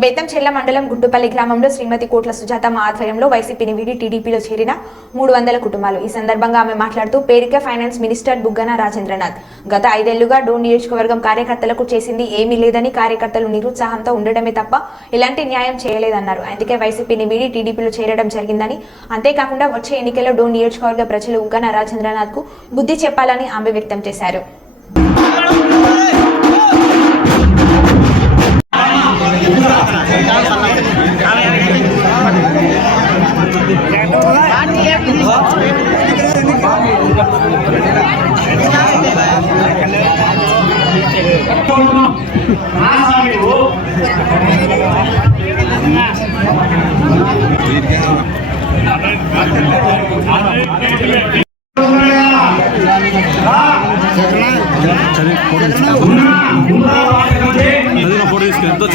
బేతంచెల్ల మండలం గుడ్డుపల్లి గ్రామంలో శ్రీమతి కోట్ల సుజాత ఆధ్వర్యంలో వైసీపీని వీడి టీడీపీలో చేరిన మూడు వందల కుటుంబాలు. ఈ సందర్భంగా ఆమె మాట్లాడుతూ పేరిక ఫైనాన్స్ మినిస్టర్ బుగ్గన రాజేంద్రనాథ్. గత ఐదేళ్ళుగా డోన్ నియోజకవర్గం కార్యకర్తలకు చేసింది ఏమీ లేదని కార్యకర్తలు నిరుత్సాహంతో ఉండడమే తప్ప ఎలాంటి న్యాయం చేయలేదన్నారు. అందుకే వైసీపీని వీడి టీడీపీలో చేరడం జరిగిందని. అంతేకాకుండా వచ్చే ఎన్నికల్లో డోన్ నియోజకవర్గ ప్రజలు బుగ్గన రాజేంద్రనాథ్కు బుద్ధి చెప్పాలని ఆమె వ్యక్తం చేశారు. ఫోటో తీసుకెళ్తా